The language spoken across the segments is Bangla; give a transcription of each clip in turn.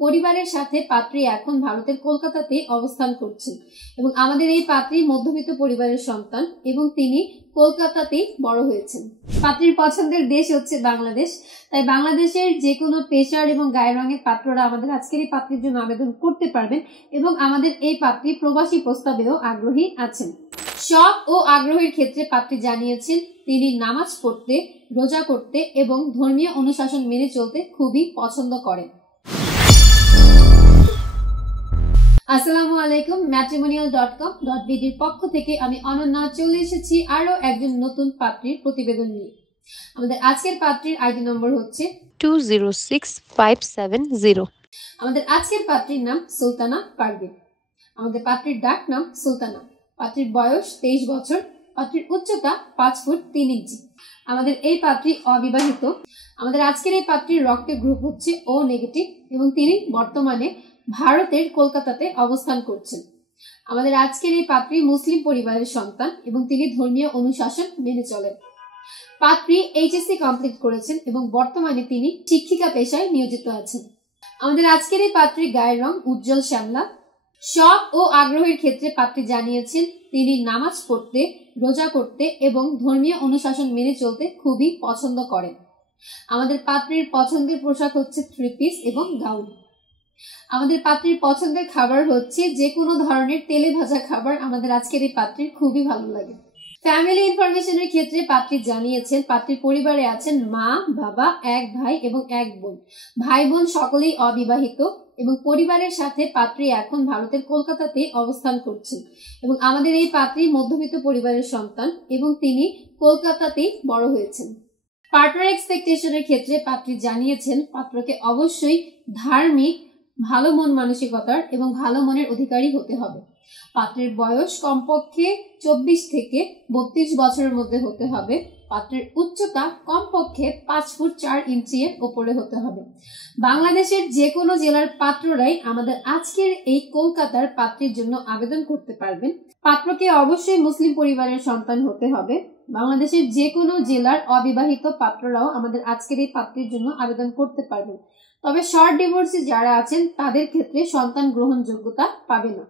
পরিবারের সাথে পাত্রী এখন ভারতের কলকাতাতে অবস্থান করছেন এবং আমাদের এই পাত্রী মধ্যবিত্ত পরিবারের সন্তান এবং তিনি কলকাতাতেই বড় হয়েছেন। পাত্রীর পছন্দের দেশ হচ্ছে বাংলাদেশ, তাই বাংলাদেশের যে কোনো পেশার এবং গায়ের রঙের পাত্ররা আমাদের আজকের এই পাত্রীর জন্য আবেদন করতে পারবেন এবং আমাদের এই পাত্রী প্রবাসী প্রস্তাবেও আগ্রহী আছেন। শখ ও আগ্রহের ক্ষেত্রে পাত্রী জানিয়েছেন তিনি নামাজ পড়তে, রোজা করতে এবং ধর্মীয় অনুশাসন মেনে চলতে খুবই পছন্দ করেন। আসসালামু আলাইকুম, matrimonial.com.bd এর পক্ষ থেকে আমি অনন্যা চলে এসেছি আরো একজন নতুন পাত্রীর প্রতিবেদন নিয়ে। আমাদের আজকের পাত্রীর আইডি নম্বর হচ্ছে 206570। আমাদের আজকের পাত্রীর নাম সুলতানা পারভিন। আমাদের পাত্রীর ডাক নাম সুলতানা। পাত্রীর বয়স 23 বছর। পাত্রীর উচ্চতা 5 ফুট 3 ইঞ্চি। আমাদের এই পাত্রী অবিবাহিত। আমাদের আজকের এই পাত্রীর রক্তের গ্রুপ হচ্ছে ও নেগেটিভ এবং তিনি বর্তমানে ভারতের কলকাতাতে অবস্থান করছেন। আমাদের আজকের এই পাত্রী মুসলিম পরিবারের সন্তান এবং তিনি ধর্মীয় অনুশাসন মেনে চলেন। পাত্রী এইচএসসি কমপ্লিট করেছেন এবং বর্তমানে তিনি শিক্ষিকা পেশায় নিয়োজিত আছেন। আমাদের আজকের এই পাত্রীর গায়ের রং উজ্জ্বল শ্যামলা। শখ ও আগ্রহের ক্ষেত্রে পাত্রী জানিয়েছেন তিনি নামাজ পড়তে, রোজা করতে এবং ধর্মীয় অনুশাসন মেনে চলতে খুবই পছন্দ করেন। আমাদের পাত্রীর পছন্দের পোশাক হচ্ছে 3 পিস এবং গাউন। আমাদের পাত্রীর পছন্দের খাবার হচ্ছে যে কোনো ধরনের তেলে ভাজা খাবার আমাদের আজকের এই পাত্রীর খুবই ভালো লাগে। ফ্যামিলি ইনফরমেশনের ক্ষেত্রে পাত্রী জানিয়েছেন পাত্রীর পরিবারে আছেন মা, বাবা, এক ভাই এবং এক বোন। ভাই বোন সকলেই অবিবাহিত এবং পরিবারের সাথে পাত্রী এখন ভারতের কলকাতাতে অবস্থান করছেন এবং আমাদের এই পাত্রী মধ্যবিত্ত পরিবারের সন্তান এবং তিনি কলকাতাতেই বড় হয়েছেন। পার্টনার এক্সপেকটেশনের ক্ষেত্রে পাত্রী জানিয়েছেন পাত্রকে অবশ্যই ধার্মিক, ভালো মন মানসিকতার এবং ভালো মনের অধিকারী হতে হবে। পাত্রের বয়স কমপক্ষে 24 থেকে 32 বছরের মধ্যে হতে হবে। পাত্রের উচ্চতা কমপক্ষে 5 ফুট 4 ইঞ্চি এর উপরে হতে হবে। বাংলাদেশের যে কোনো জেলার পাত্ররাই আমাদের আজকের এই কলকাতার পাত্রীর জন্য আবেদন করতে পারবেন। পাত্রকে অবশ্যই মুসলিম পরিবারের সন্তান হতে হবে। বাংলাদেশের যে কোনো জেলার অবিবাহিত পাত্ররাও আমাদের আজকের এই পাত্রীর জন্য আবেদন করতে পারবেন। তবে শর্ট ডিভোর্সি যারা আছেন তাদের ক্ষেত্রে সন্তান গ্রহণযোগ্যতা পাবে না।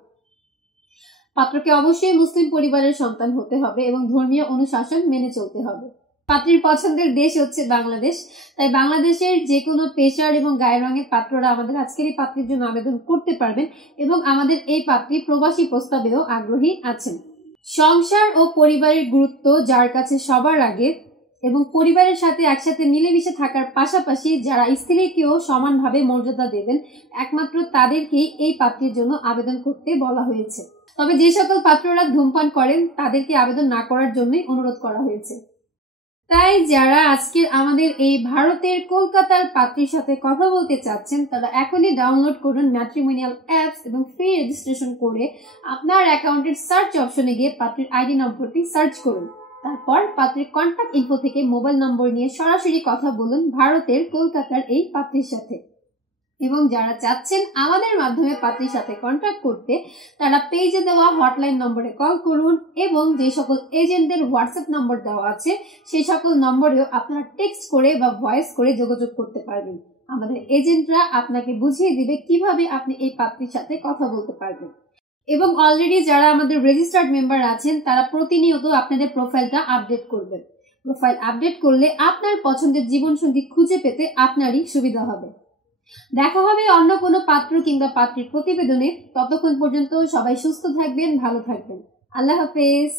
পাত্রকে অবশ্যই মুসলিম পরিবারের সন্তান হতে হবে এবং ধর্মীয় অনুশাসন মেনে চলতে হবে। পাত্রীর পছন্দের দেশ হচ্ছে বাংলাদেশ, তাই বাংলাদেশের যে কোনো পেশার এবং গায়ের রঙের পাত্ররা আমাদের আজকের এই পাত্রীর জন্য আবেদন করতে পারবেন এবং আমাদের এই পাত্রী প্রবাসী প্রস্তাবেও আগ্রহী আছেন। সংসার ও পরিবারের গুরুত্ব যার কাছে সবার আগে এবং পরিবারের সাথে একসাথে মিলেমিশে থাকার পাশাপাশি যারা স্ত্রীকেও সমানভাবে মর্যাদা দেবেন একমাত্র তাদেরকেই এই পাত্রীর জন্য আবেদন করতে বলা হয়েছে। তবে যে সকল পাত্ররা ধূমপান করেন তাদেরকে আবেদন না করার জন্যই অনুরোধ করা হয়েছে। তাই যারা আজকের আমাদের এই ভারতের কলকাতার পাত্রীর সাথে কথা বলতে চাচ্ছেন তারা এখনই ডাউনলোড করুন ম্যাট্রিমোনিয়াল অ্যাপস এবং ফ্রি রেজিস্ট্রেশন করে আপনার অ্যাকাউন্টের সার্চ অপশনে গিয়ে পাত্রীর আইডি নম্বরটি সার্চ করুন। তারপর পাত্রীর কন্ট্যাক্ট ইনফো থেকে মোবাইল নম্বর নিয়ে সরাসরি কথা বলুন ভারতের কলকাতার এই পাত্রীর সাথে। এবং যারা চাচ্ছেন আমাদের মাধ্যমে পাত্রীর সাথে কন্ট্যাক্ট করতে তারা পেজে দেওয়া হটলাইন নম্বরে কল করুন এবং যে সকল এজেন্টদের হোয়াটসঅ্যাপ নম্বর দেওয়া আছে সেই সকল নম্বরেও আপনারা টেক্সট করে বা ভয়েস করে যোগাযোগ করতে পারবেন। আমাদের এজেন্টরা আপনাকে বুঝিয়ে দিবে কিভাবে আপনি এই পাত্রীর সাথে কথা বলতে পারবেন। এবং অলরেডি যারা আমাদের রেজিস্টার্ড মেম্বার আছেন তারা প্রতিনিয়ত আপনাদের প্রোফাইলটা আপডেট করবেন। প্রোফাইল আপডেট করলে আপনার পছন্দের জীবনসঙ্গী খুঁজে পেতে আপনারই সুবিধা হবে। দেখা হবে অন্য কোনো পাত্র কিংবা পাত্রীর প্রতিবেদনে। ততক্ষণ পর্যন্ত সবাই সুস্থ থাকবেন, ভালো থাকবেন। আল্লাহ হাফেজ।